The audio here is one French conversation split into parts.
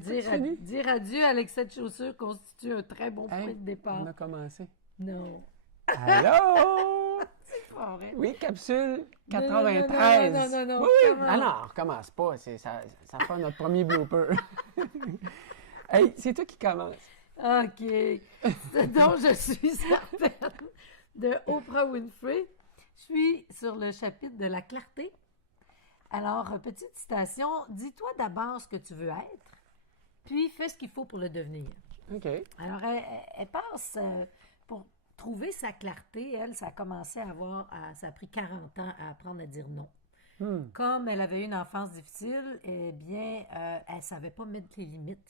Dire adieu à l'excès de chaussures constitue un très bon point de départ. On a commencé. Non. Allô? C'est pas vrai. Oui, capsule 93. Non. Oui. Ah non, on recommence pas. Ça fait notre premier blooper. Hey, c'est toi qui commence. OK. Ce dont je suis certaine de Oprah Winfrey. Je suis sur le chapitre de la clarté. Alors, petite citation. Dis-toi d'abord ce que tu veux être, puis fais ce qu'il faut pour le devenir. OK. Alors, elle passe pour trouver sa clarté. Elle, ça a commencé ça a pris 40 ans à apprendre à dire non. Comme elle avait eu une enfance difficile, eh bien, elle savait pas mettre les limites,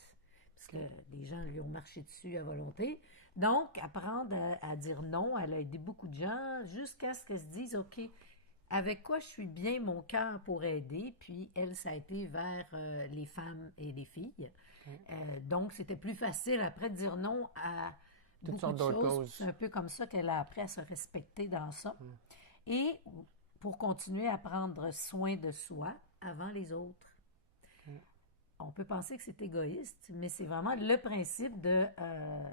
parce que les gens lui ont marché dessus à volonté. Donc, apprendre à dire non, elle a aidé beaucoup de gens jusqu'à ce qu'elle se dise, OK, avec quoi je suis bien mon cœur pour aider? Puis, elle, ça a été vers les femmes et les filles. Donc, c'était plus facile après de dire non à Toutes beaucoup de sortes d'autres choses. causes. C'est un peu comme ça qu'elle a appris à se respecter dans ça. Et pour continuer à prendre soin de soi avant les autres. On peut penser que c'est égoïste, mais c'est vraiment le principe de,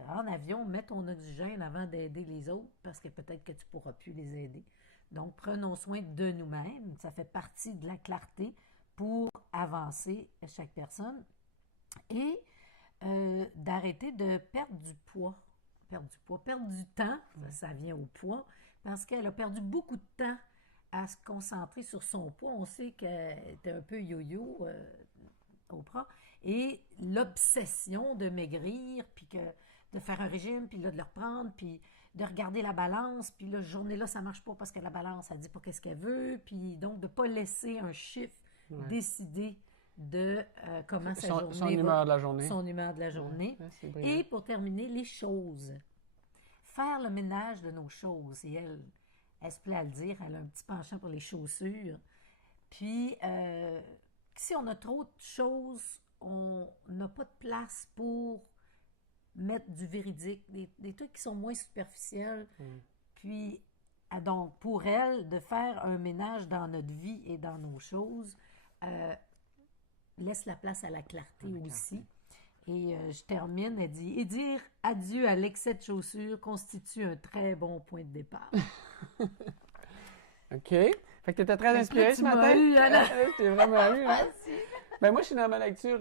en avion, mets ton oxygène avant d'aider les autres, parce que peut-être que tu ne pourras plus les aider. Donc, prenons soin de nous-mêmes. Ça fait partie de la clarté pour avancer chaque personne. Et d'arrêter de perdre du poids. Perdre du temps, ça vient au poids, parce qu'elle a perdu beaucoup de temps à se concentrer sur son poids. On sait qu'elle était un peu yo-yo, Oprah, et l'obsession de maigrir, puis de faire un régime, puis là, de le reprendre, puis de regarder la balance, puis là, cette journée-là, ça marche pas parce que la balance, elle dit pas qu'est-ce qu'elle veut, puis donc de pas laisser un chiffre décider de comment sa journée Son humeur de la journée. Son humeur de la journée. C'est brillant. Et pour terminer, les choses. Faire le ménage de nos choses. Et elle se plaît à le dire, elle a un petit penchant pour les chaussures. Puis, si on a trop de choses, on n'a pas de place pour mettre du véridique, des trucs qui sont moins superficiels. Puis, donc, pour elle, de faire un ménage dans notre vie et dans nos choses, laisse la place à la clarté aussi. Et je termine, elle dit « Et dire adieu à l'excès de chaussures constitue un très bon point de départ. » OK. Fait que tu étais très inspirée ce matin. Je t'ai vraiment eu, hein? Ben moi, je suis dans ma lecture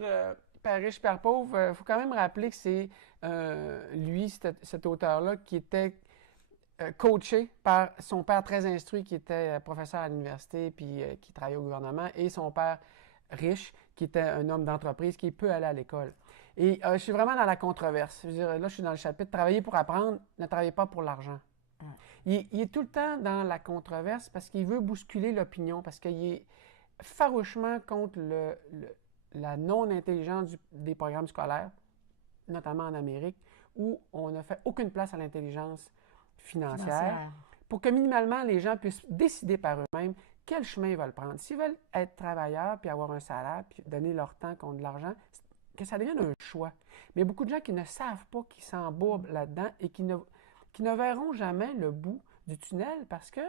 Père riche, Père pauvre. Faut quand même rappeler que c'est lui, cet auteur-là, qui était coaché par son père très instruit, qui était professeur à l'université, puis qui travaillait au gouvernement, et son père riche, qui était un homme d'entreprise, qui peut aller à l'école. Et je suis vraiment dans la controverse. Je veux dire, là, je suis dans le chapitre « Travailler pour apprendre, ne travaillez pas pour l'argent ». Il est tout le temps dans la controverse parce qu'il veut bousculer l'opinion, parce qu'il est farouchement contre la non-intelligence des programmes scolaires, notamment en Amérique, où on n'a fait aucune place à l'intelligence financière, pour que minimalement les gens puissent décider par eux-mêmes quel chemin ils veulent prendre. S'ils veulent être travailleurs, puis avoir un salaire, puis donner leur temps contre de l'argent, que ça devienne un choix. Mais il y a beaucoup de gens qui ne savent pas, qui s'embourbent là-dedans et qui ne verront jamais le bout du tunnel parce que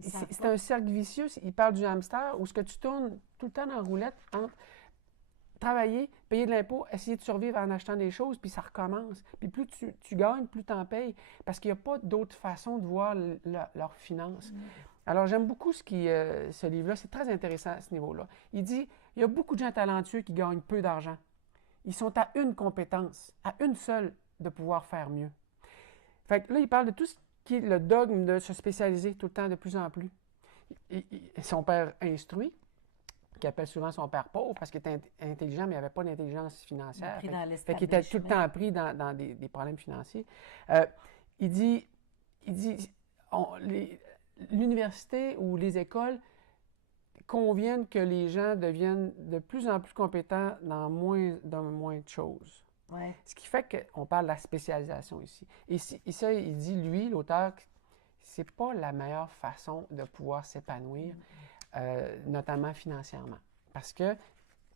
c'est un cercle vicieux. Il parle du hamster où ce que tu tournes tout le temps dans la roulette entre travailler, payer de l'impôt, essayer de survivre en achetant des choses, puis ça recommence. Puis plus tu gagnes, plus tu en payes parce qu'il n'y a pas d'autre façon de voir leurs finances. Alors, j'aime beaucoup ce livre-là. C'est très intéressant à ce niveau-là. Il dit, il y a beaucoup de gens talentueux qui gagnent peu d'argent. Ils sont à une compétence, à une seule, de pouvoir faire mieux. Fait que là, il parle de tout ce qui est le dogme de se spécialiser tout le temps de plus en plus. Son père instruit, qui appelle souvent son père pauvre parce qu'il était intelligent, mais il n'avait pas d'intelligence financière. Fait qu'il était tout le temps pris dans des problèmes financiers. Il dit l'université ou les écoles conviennent que les gens deviennent de plus en plus compétents dans moins de choses. Ouais. Ce qui fait qu'on parle de la spécialisation ici. Et ça, il dit, lui, l'auteur, c'est pas la meilleure façon de pouvoir s'épanouir, notamment financièrement. Parce que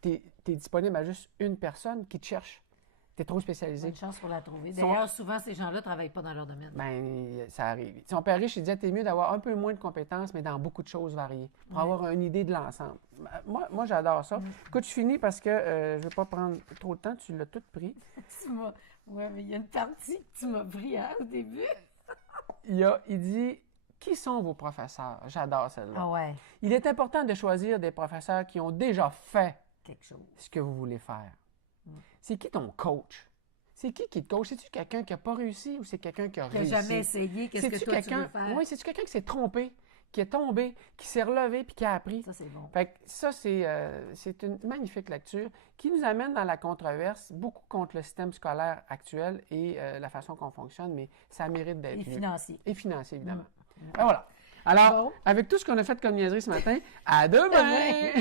tu es disponible à juste une personne qui te cherche. Tu es trop spécialisé. Bonne chance pour la trouver. D'ailleurs, souvent, ces gens-là ne travaillent pas dans leur domaine. Bien, ça arrive. Son père riche, il disait, t'es mieux d'avoir un peu moins de compétences, mais dans beaucoup de choses variées, pour avoir une idée de l'ensemble. Moi j'adore ça. Écoute, je finis parce que je ne vais pas prendre trop de temps. Tu l'as tout pris. Oui, mais il y a une partie que tu m'as pris au début. Il dit, qui sont vos professeurs? J'adore celle-là. Ah ouais. Il est important de choisir des professeurs qui ont déjà fait quelque chose. Ce que vous voulez faire. C'est qui ton coach? C'est qui te coach? C'est-tu quelqu'un qui n'a pas réussi ou c'est quelqu'un qui a réussi? Qui n'a jamais essayé, qu'est-ce que toi tu veux faire? Oui, c'est-tu quelqu'un qui s'est trompé, qui est tombé, qui s'est relevé puis qui a appris? Ça, c'est bon. Fait que ça, c'est une magnifique lecture qui nous amène dans la controverse, beaucoup contre le système scolaire actuel et la façon qu'on fonctionne, mais ça mérite d'être lu. Et financier, évidemment. Ben voilà. Alors, avec tout ce qu'on a fait comme niaiserie ce matin, à demain!